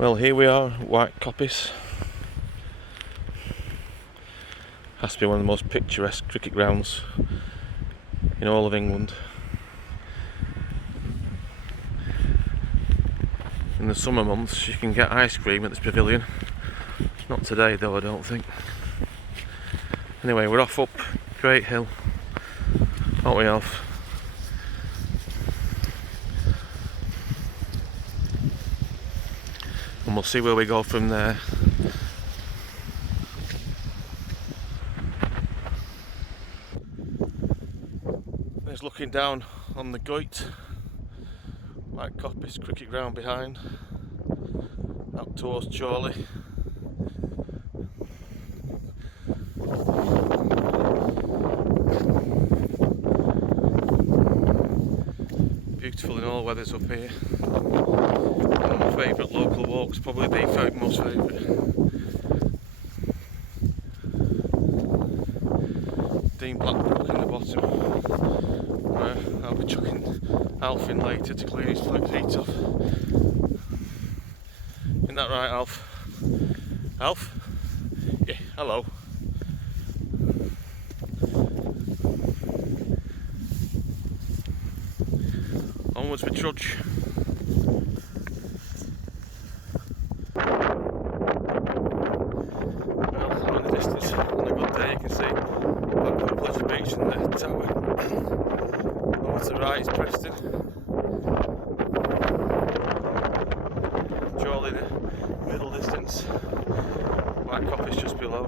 Well, here we are, White Coppice. Has to be one of the most picturesque cricket grounds in all of England. In the summer months you can get ice cream at this pavilion. Not today though, I don't think. Anyway, we're off up Great Hill, aren't we, Alf? And we'll see where we go from there. There's looking down on the Goit, White Coppice cricket ground behind, out towards Chorley. Beautiful in all weathers up here. One of my favourite local walks, probably the most favourite. Dean Blackbrook in the bottom. I'll be chucking Alf in later to clean his feet off. Isn't that right, Alf? Alf? Yeah, hello. Onwards we trudge. Well, in the distance, on a good day you can see Blackpool Pleasure Beach and the tower. Over to the right is Preston. Chorley in the middle distance. White Coppice just below.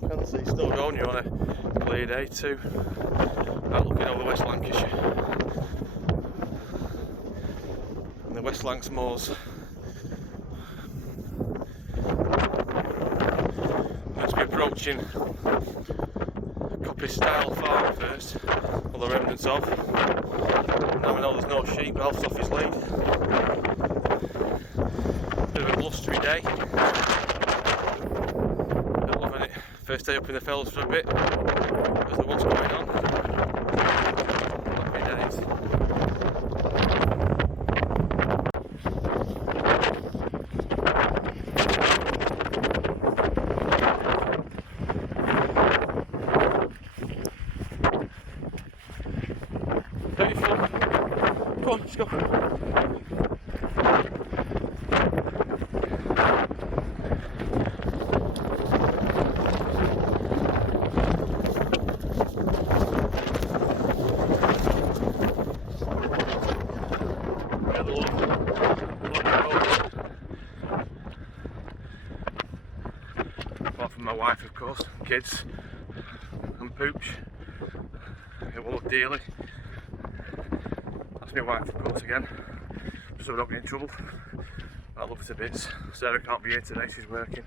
Can't see Snowdonia on a clear day too. Out looking over West Lancashire and the West Lancs moors. I'm going to be approaching a Coppice style farm first, all the remnants of. Now we know there's no sheep, Alf's off his lead. Bit of a blustery day. Not loving it. First day up in the fells for a bit, because of what's going on. Happy days. Beautiful. Come on, let's go. Apart from my wife, of course, kids and Pooch, who will love dearly. That's my wife, of course, again, so we don't get in trouble. I love her to bits. Sarah can't be here today, she's working.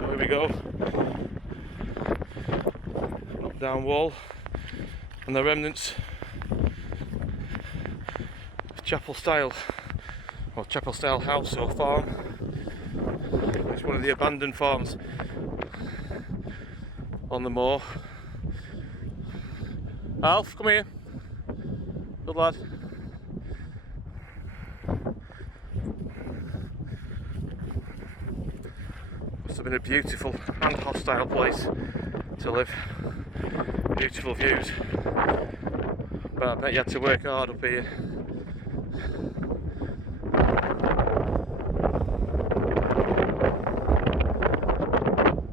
Here we go, up down wall, and the remnants of chapel style house or farm. It's one of the abandoned farms on the moor. Alf, come here, good lad. Must have been a beautiful and hostile place to live. Beautiful views, but I bet you had to work hard up here.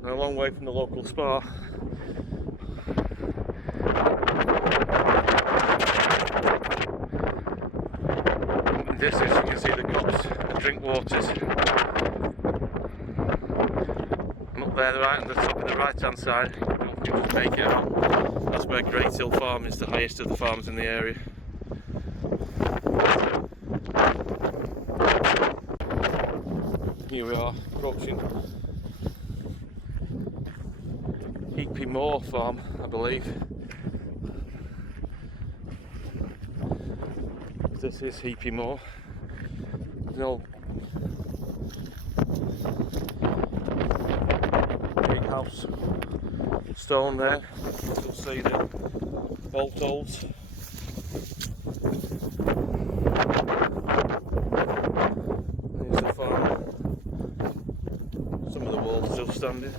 And a long way from the local spa. In the distance you can see the Copse and drink waters. And up there, right on the top of the right hand side, you can just make it out. That's where Great Hill Farm is, the highest of the farms in the area. Here we are, approaching Heapy Moor Farm, I believe. This is Heapy Moor. There's an old gatehouse stone there. You'll see the bolt holes. There's the farm. Some of the walls are still standing,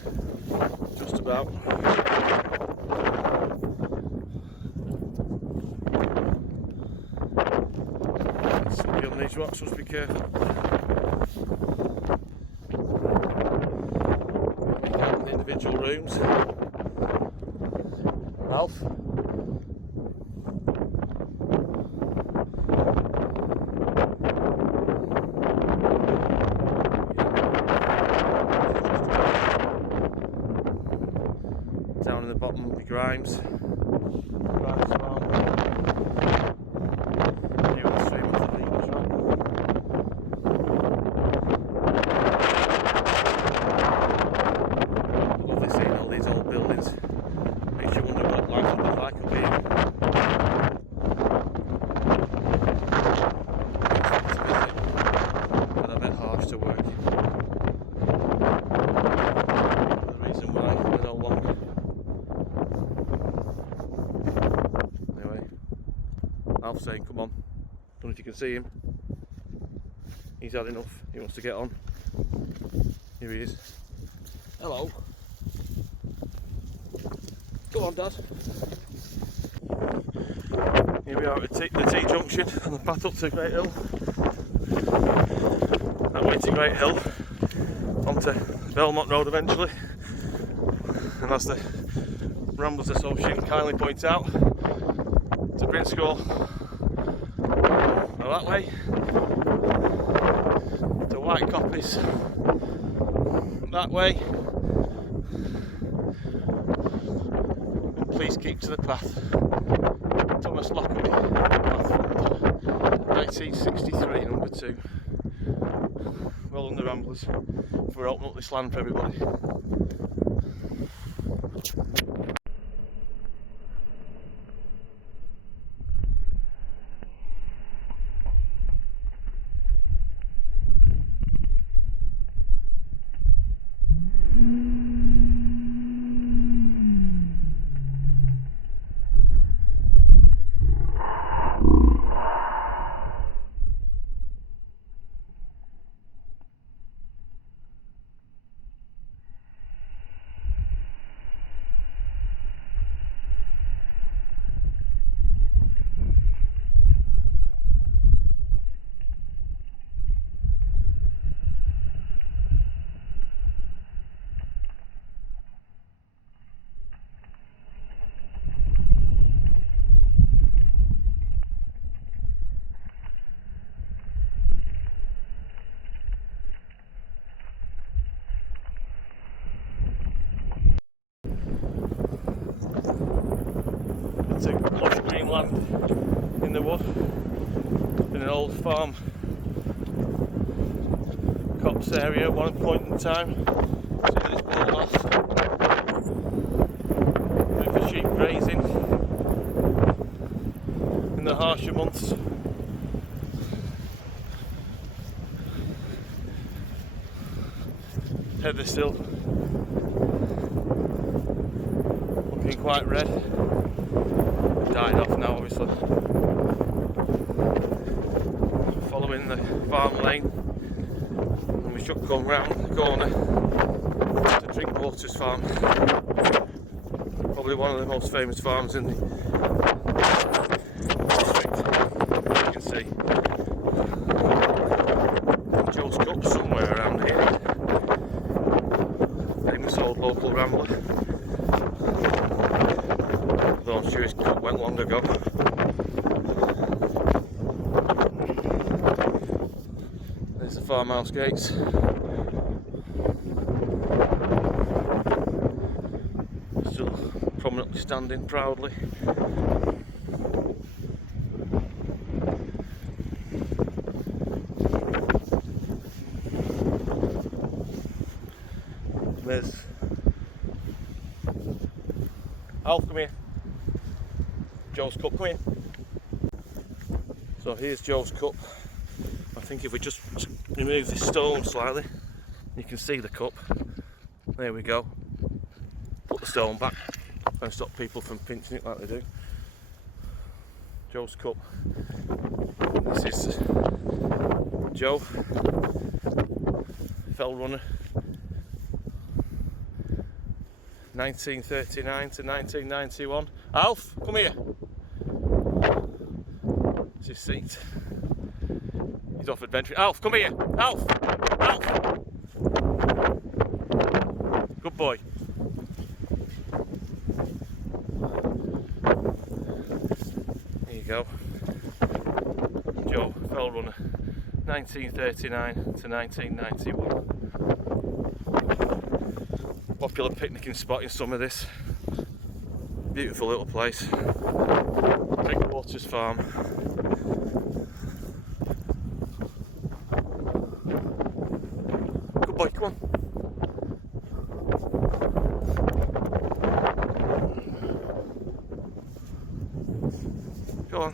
just about. Somebody on these rocks must be careful. Make out the individual rooms. Ralph? Down in the bottom will be Grimes. Grimes farm. Here on the stream of the Leap as well. Lovely seeing all these old buildings. Makes you wonder what life would be like up here. It's fun to visit, but a bit harsh to work in. The reason why they're no longer. Anyway, Alf's saying, come on. Don't know if you can see him. He's had enough. He wants to get on. Here he is. Hello. Go on, Dad. Here we are at the T-junction on the path up to Great Hill. That way to Great Hill, onto Belmont Road eventually. And as the Ramblers Association kindly points out, to Brinscore, go that way, to White Coppice, that way. Please keep to the path. Thomas Lockerbie, path from 1963, number 2. Well done the Ramblers for opening up this land for everybody. It's a lush green land in the wood, in an old farm copse area at one point in time. See that it's well off. Good for sheep grazing in the harsher months. Heather still looking quite red. Died off now, obviously. Following the farm lane, and we should come round the corner to Drinkwater's farm. Probably one of the most famous farms in the district. You can see Joe's Cup somewhere around here. Famous old local rambler. Though I'm sure his cup went long ago. There's the farmhouse gates. Still prominently standing proudly. There's Alf, come here. Joe's Cup, come here. So here's Joe's cup. I think if we just remove this stone slightly, you can see the cup. There we go. Put the stone back and stop people from pinching it like they do. Joe's cup. This is Joe, fell runner, 1939 to 1991. Alf, come here. It's his seat. He's off adventuring. Alf, come here. Alf! Alf! Good boy. There you go. Joe, fell runner, 1939 to 1991. Popular picnicking spot in some of this. Beautiful little place. Drinkwaters Farm. Good boy, come on. Go on.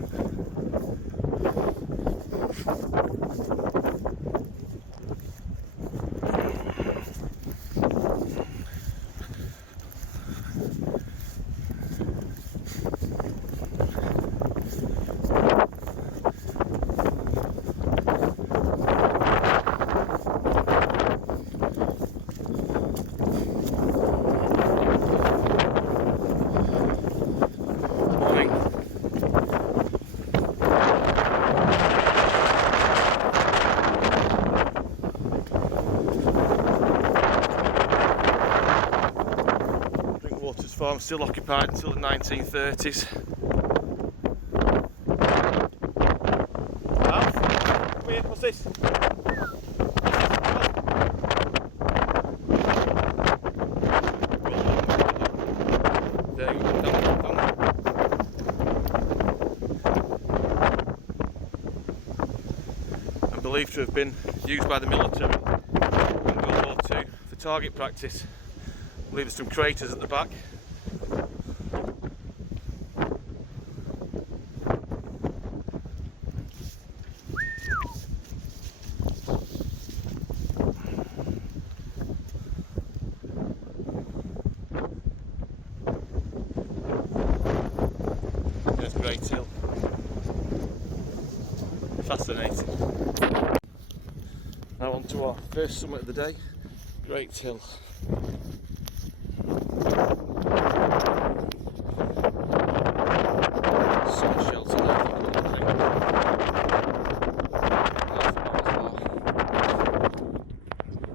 Farm still occupied until the 1930s. Alf, come here, what's this? There you go, down. And believed to have been used by the military in World War II for target practice. I believe there's some craters at the back. Great Hill. Fascinating. Now on to our first summit of the day, Great Hill. Sun shelter there for a little drink.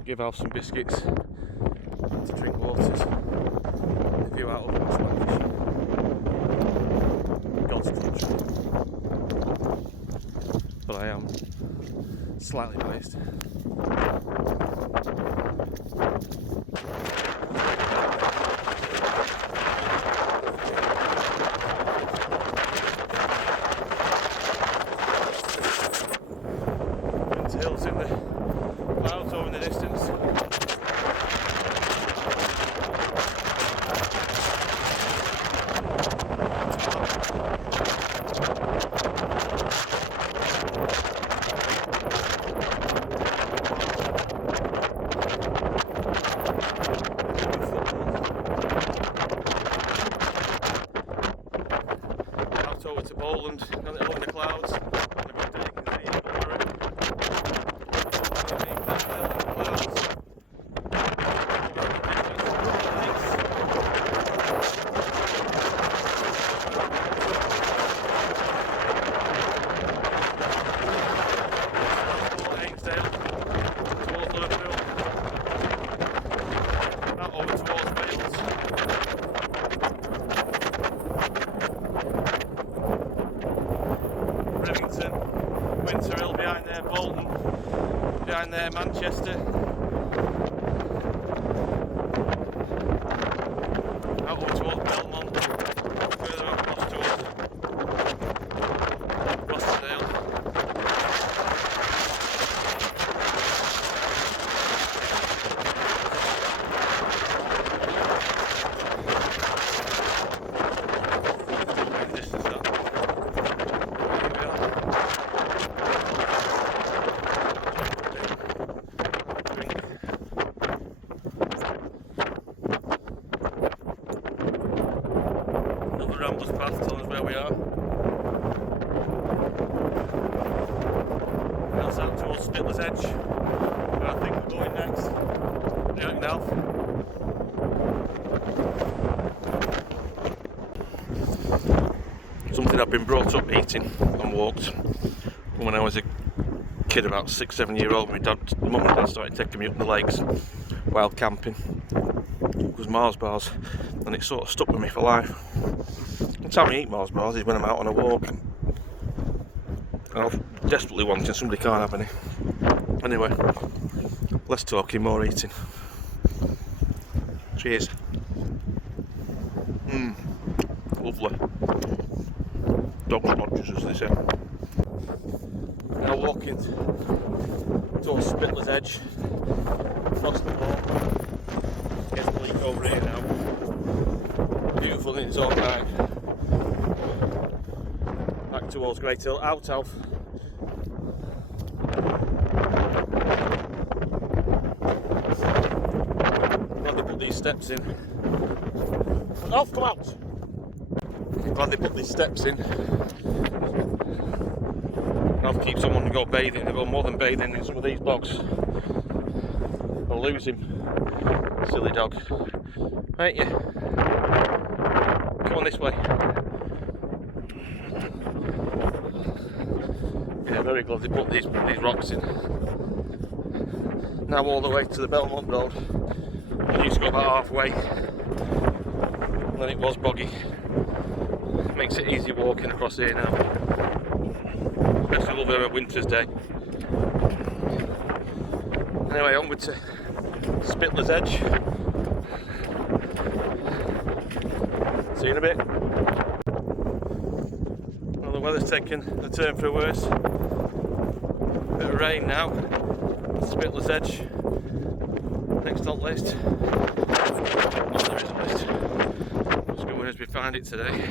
Give Alf some biscuits to drink waters. The view out of Lancashire. Country. But I am slightly biased. Winter hills in the clouds over in the distance. Over to Bowland, and up in the clouds. On a good day, you can see it. Behind there, Manchester. Out over towards Belmont, further out across towards Rossendale. Distance that. There we are. Edge. And I think we're going next. Yeah, now. Something I've been brought up eating and walked when I was a kid, about 6-7-year-old. My mum and dad started taking me up the lakes while camping. It was Mars bars, and it sort of stuck with me for life. The time I eat Mars bars is when I'm out on a walk. I'm desperately wanting, somebody can't have any. Anyway, less talking, more eating. Cheers. Lovely. Dog's lodges, as they say. Now walking towards Spittlers Edge, across the moor. Getting bleak over here now. Beautiful in its own right. Back towards Great Hill, out of. Glad they put these steps in. Off, come out! Glad they put these steps in. I'll keep someone to go bathing. They go more than bathing in some of these bogs. I'll lose him. Silly dog. Right, you? Come on this way. Yeah, very glad they put these rocks in. Now all the way to the Belmont Road. I used to go about halfway. And then it was boggy. Makes it easy walking across here now. Especially over a winter's day. Anyway, onward to Spittlers Edge. See you in a bit. Well, the weather's taken a turn for the worse. Bit of rain now. Spittlers Edge. Next on list. Oh, there is a list. As good as we find it today.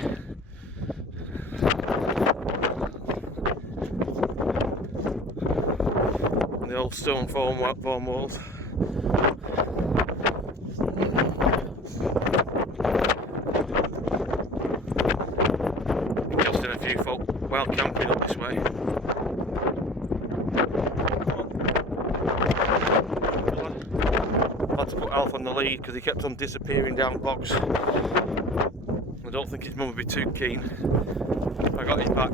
The old stone form walls. Just in a few folk wild camping up this way. I had to put Alf on the lead because he kept on disappearing down bogs. I don't think his mum would be too keen if I got his back.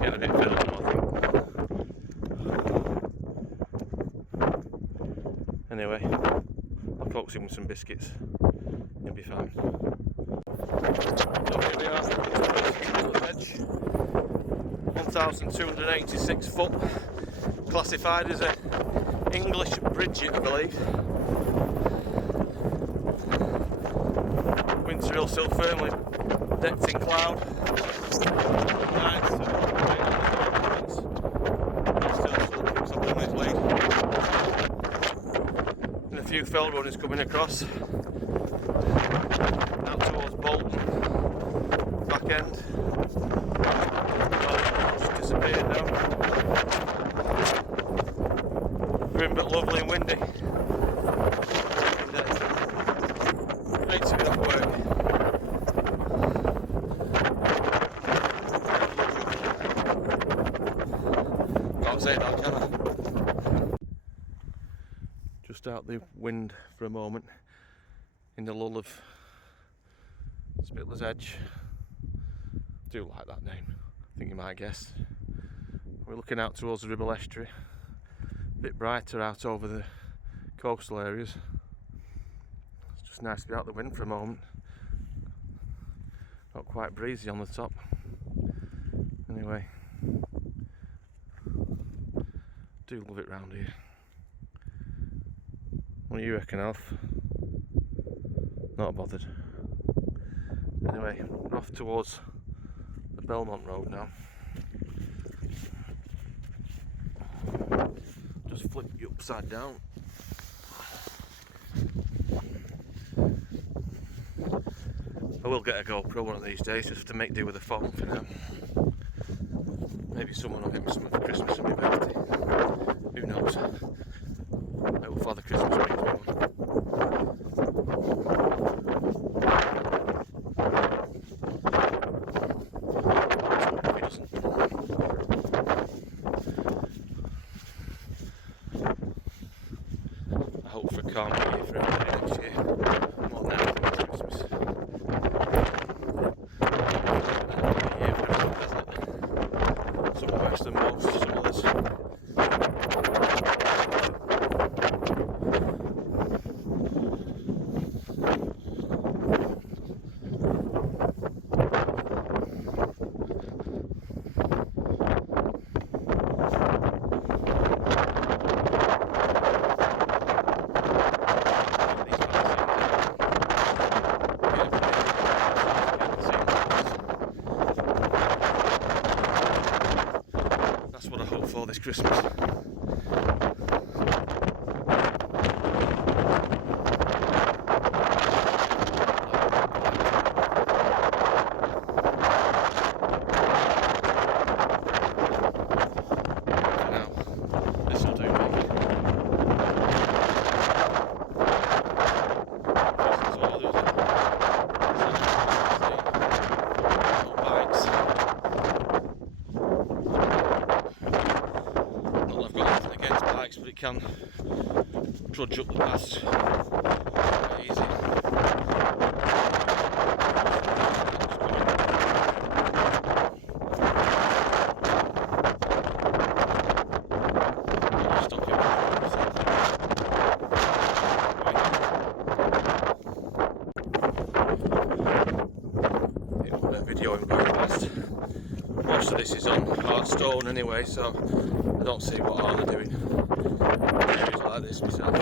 Getting a bit filled up, I think. Anyway, I'll coax him with some biscuits. He'll be fine. So here we are, Edge. 1,286 foot. Classified as an English bridget, I believe. Winter hill still firmly decked in cloud. Right, still picks up on his lead. And a few fell runners coming across. Out towards Bolton. Back end. Just disappeared now. Grim but lovely and windy. Great to be at work. Can't say that, can I? Just out the wind for a moment in the lull of Spittlers Edge. Do like that name, I think you might guess. We're looking out towards the Ribble Estuary. A bit brighter out over the coastal areas. It's just nice to be out the wind for a moment. Not quite breezy on the top. Anyway, do love it round here. What do you reckon, Alf? Not bothered. Anyway, we're off towards the Belmont Road now. Just flip you upside down. I will get a GoPro one of these days just to make do with the phone for now. Maybe someone will get me something for Christmas or my birthday. Who knows? Maybe Father Christmas brings me one. around here next year. More than anything to Christmas. Yeah, very good, hasn't it? Some worse than most, some others. That's what I hope for this Christmas. Now, this will do me. But it can trudge up the pass quite easy. Stop it. Videoing very fast. Most of this is on hard stone anyway, so I don't see what harm they're doing. Areas like this myself,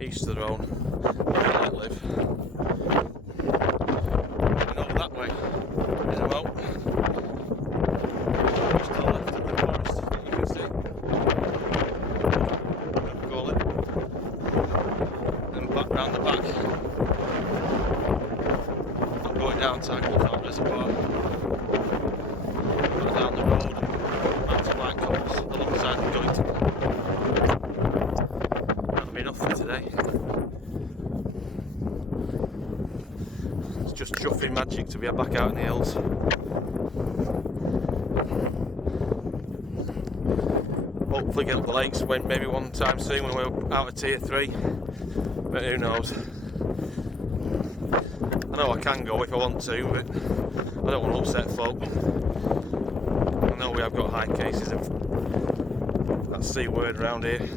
each to their own, let live. And over that way is a moat, just to the left of the forest that you can see, whatever you call it, and back round the back. I'm going down to Lancashire Reservoir, back down the road and back to White Coppice alongside the gully. Enough for today. It's just chuffing magic to be back out in the hills. Hopefully get up the lakes maybe one time soon when we're out of tier 3, but who knows. I know I can go if I want to, but I don't want to upset folk. I know we have got high cases of that C word around here.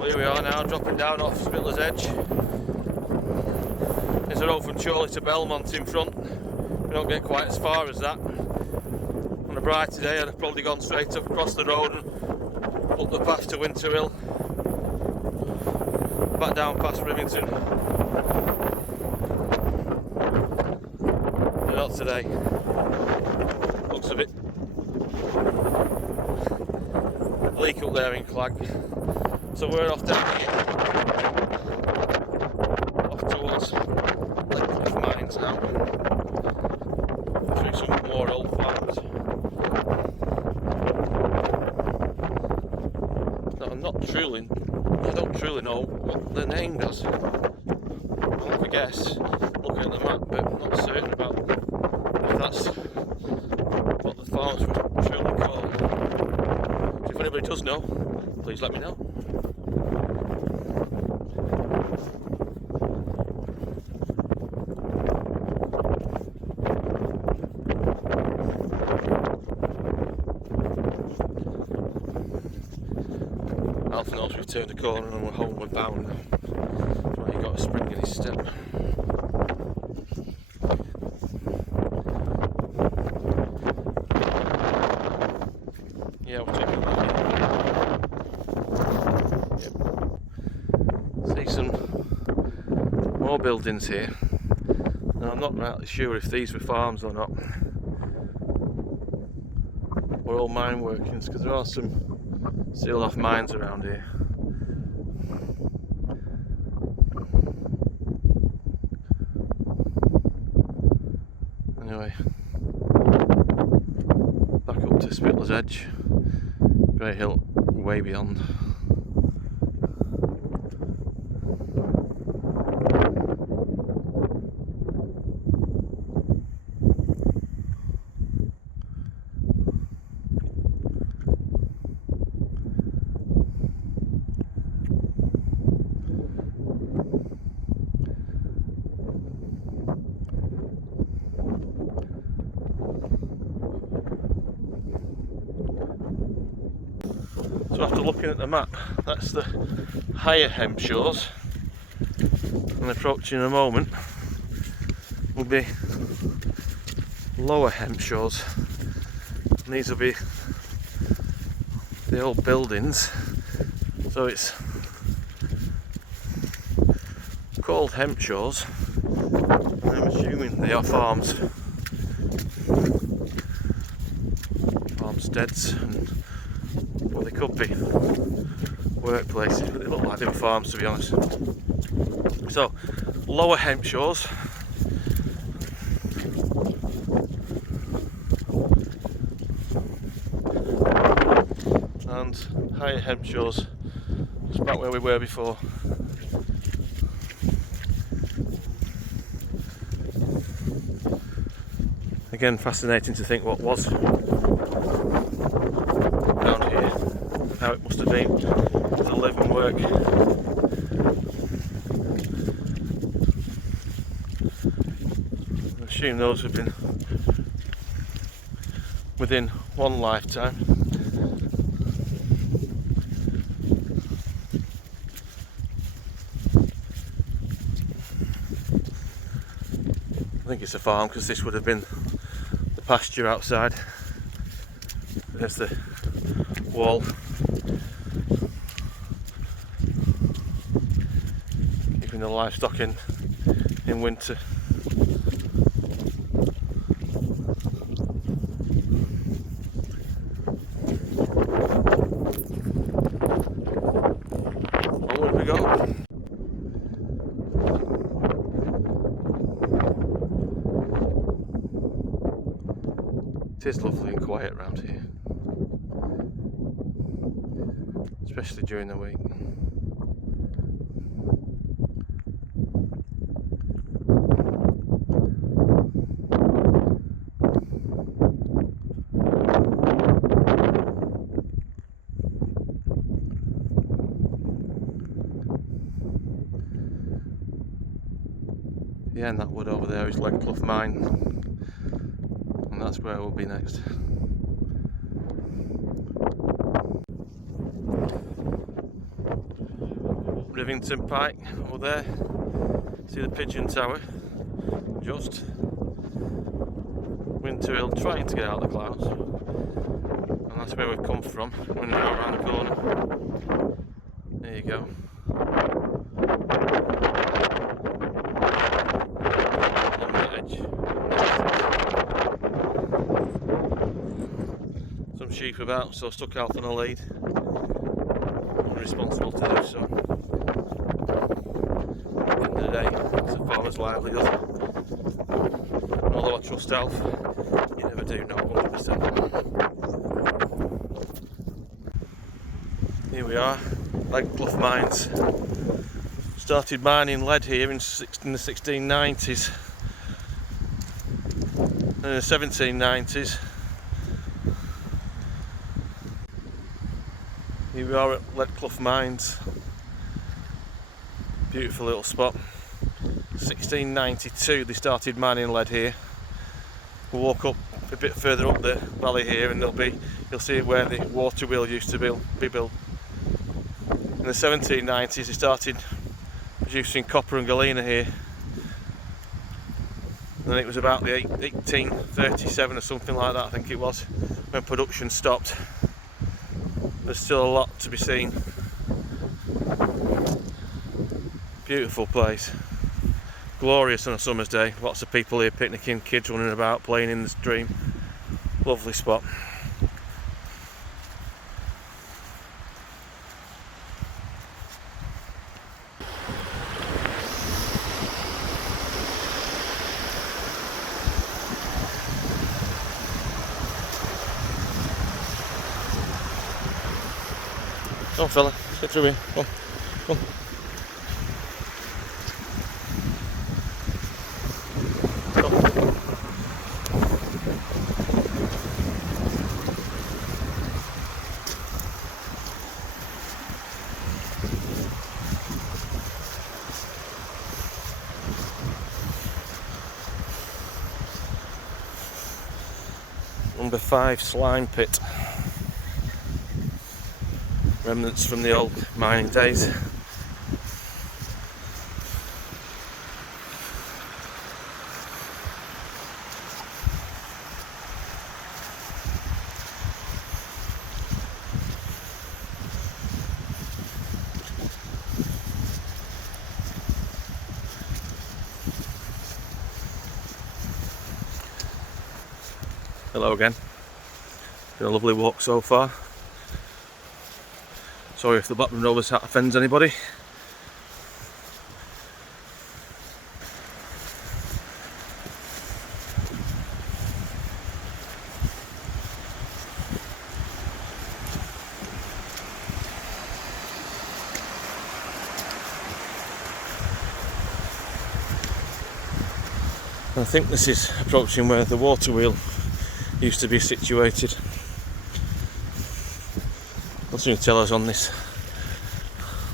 Here we are now, dropping down off Spittlers Edge. There's a road from Chorley to Belmont in front. We don't get quite as far as that. On a brighter day I'd have probably gone straight up across the road and up the path to Winter Hill. Back down past Rivington. But not today. Looks a bit bleak up there in Clag. So we're off down here, off towards Lancashire Mines now, through some more old farms. No, I don't truly know what they're named as. I'll have a guess, looking at the map, but I'm not certain about if that's what the farms were truly called. So if anybody does know, please let me know. Alf knows we've turned a corner and we're homeward bound. That's why he got a spring in his step. Yeah, we're taking that here. See some more buildings here. Now I'm not really sure if these were farms or not. Or all mine workings, because there are some sealed off mines around here. Anyway, to Spittlers Edge, Grey Hill way beyond. So after looking at the map, that's the higher Hemshores, and approaching in a moment will be lower Hemshores, and these will be the old buildings. So it's called Hemshores, and I'm assuming they are farms, farmsteads, and well, they could be workplaces, but they look like they were farms, to be honest. So, lower Hemshores, and higher Hemshores, just about where we were before. Again, fascinating to think what was down here, how it must have been to live and work. I assume those have been within one lifetime. I think it's a farm because this would have been the pasture outside. There's the wall. Keeping the livestock in winter. Onward we go. It is lovely and quiet around here, especially during the week. Yeah, and that wood over there is Lancashire Mine, and that's where we'll be next. Rivington Pike over there. See the pigeon tower, just. Winter Hill, trying to get out of the clouds, and that's where we've come from. We're now around the corner. There you go. On the edge. Some sheep about, so stuck out on a lead. I'm responsible to do so. At the end of the day, it's a farmer's livelihood. Although I trust Alf, you never do know 100%. Here we are, Lancashire Mines. Started mining lead here in the 1690s. And in the 1790s. Here we are at Lancashire Mines. Beautiful little spot. 1692 they started mining lead here. We'll walk up a bit further up the valley here and you'll see where the water wheel used to be built. In the 1790s they started producing copper and galena here. And then it was about the 1837 or something like that, I think it was, when production stopped. There's still a lot to be seen. Beautiful place. Glorious on a summer's day. Lots of people here picnicking, kids running about, playing in the stream. Lovely spot. Come on fella, get through here, come on, come on. Number 5 slime pit. Remnants from the old mining days. Hello again. Been a lovely walk so far. Sorry if the Blackburn Rovers hat offends anybody. I think this is approaching where the water wheel used to be situated. What's going to tell us on this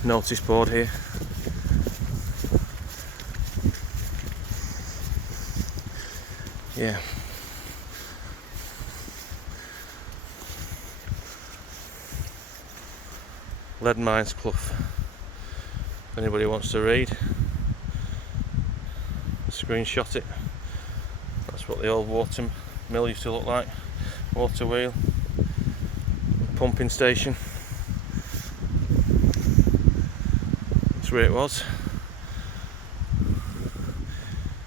notice board here? Yeah. Lead Mines Clough. If anybody wants to read, screenshot it. That's what the old water mill used to look like. Water wheel, pumping station. That's where it was.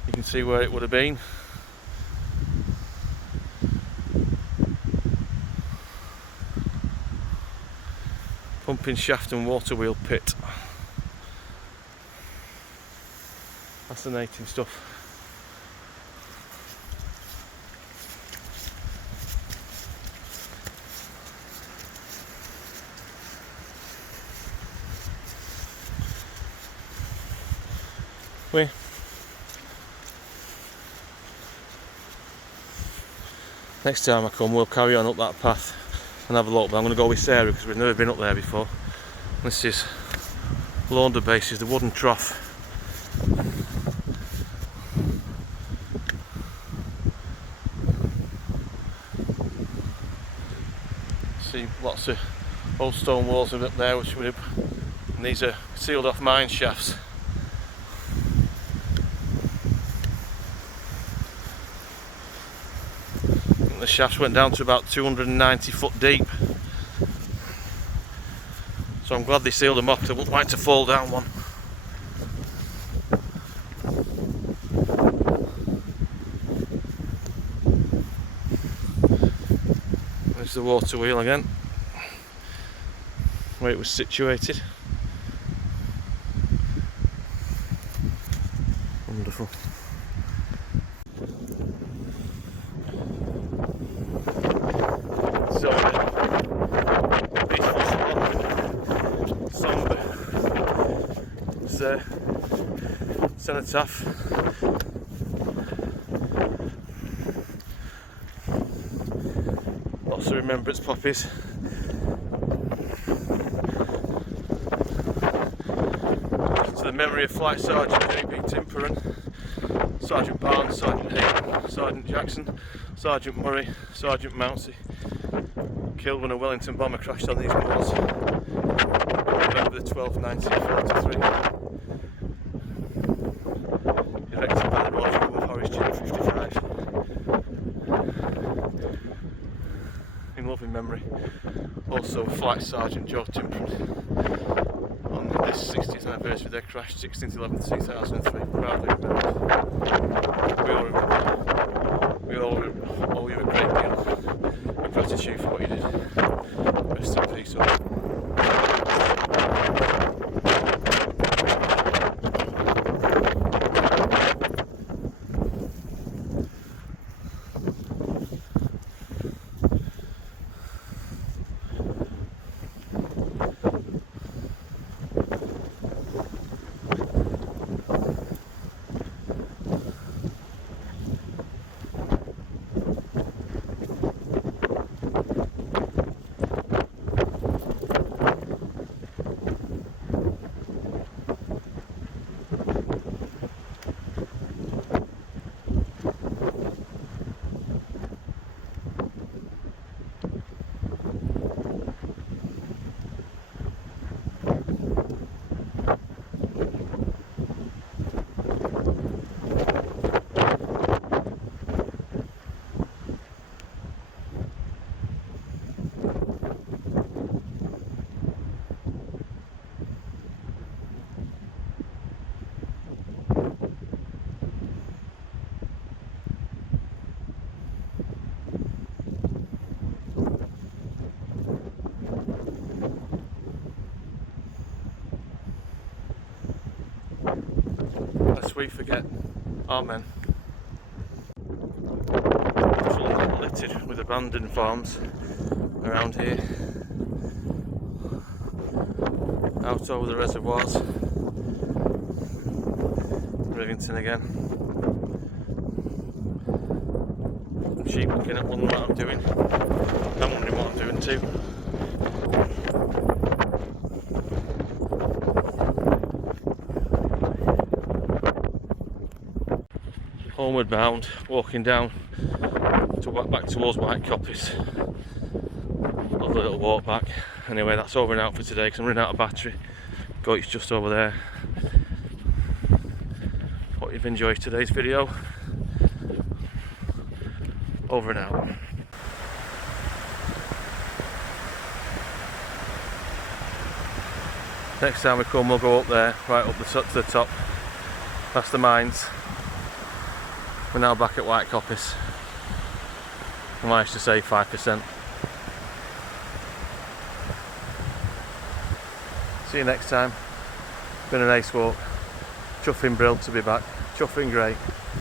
You can see where it would have been. Pumping shaft and water wheel pit. Fascinating stuff. Next time I come, we'll carry on up that path and have a look, but I'm going to go with Sarah because we've never been up there before. This is Launder Base, is the wooden trough. See lots of old stone walls up there, which would have, and these are sealed off mine shafts. The shafts went down to about 290 foot deep, so I'm glad they sealed them off because I wouldn't like to fall down one. There's the water wheel again, where it was situated. Wonderful. So peaceful spot, sombre. It's cenotaph. Lots of remembrance poppies. To the memory of Flight Sergeant J.B. Timperin, Sergeant Barnes, Sergeant Hayden, Sergeant Jackson, Sergeant Murray, Sergeant Mounsey, killed when a Wellington bomber crashed on these moors, November the 12th, 1943. Erected by the Royal Corps of Horse, June 55. In loving memory. Also Flight Sergeant George Timperin. On this 60th anniversary of their crash, 16/11/2003, proudly remembered. We all remember. We all owe you a great deal of gratitude for what you did. Rest in peace, all. we forget our men. Absolutely littered with abandoned farms around here. Out over the reservoirs. Rivington again. Sheep looking at wondering what I'm doing. I'm wondering what I'm doing too. Homeward bound, walking down to back towards White Coppice. Lovely little walk back. Anyway, that's over and out for today because I'm running out of battery. Goat's just over there. Hope you've enjoyed today's video. Over and out. Next time we come, we'll go up there, right up to the top, past the mines. We're now back at White Coppice. I managed to save 5%. See you next time. Been a nice walk. Chuffing brill to be back. Chuffing great.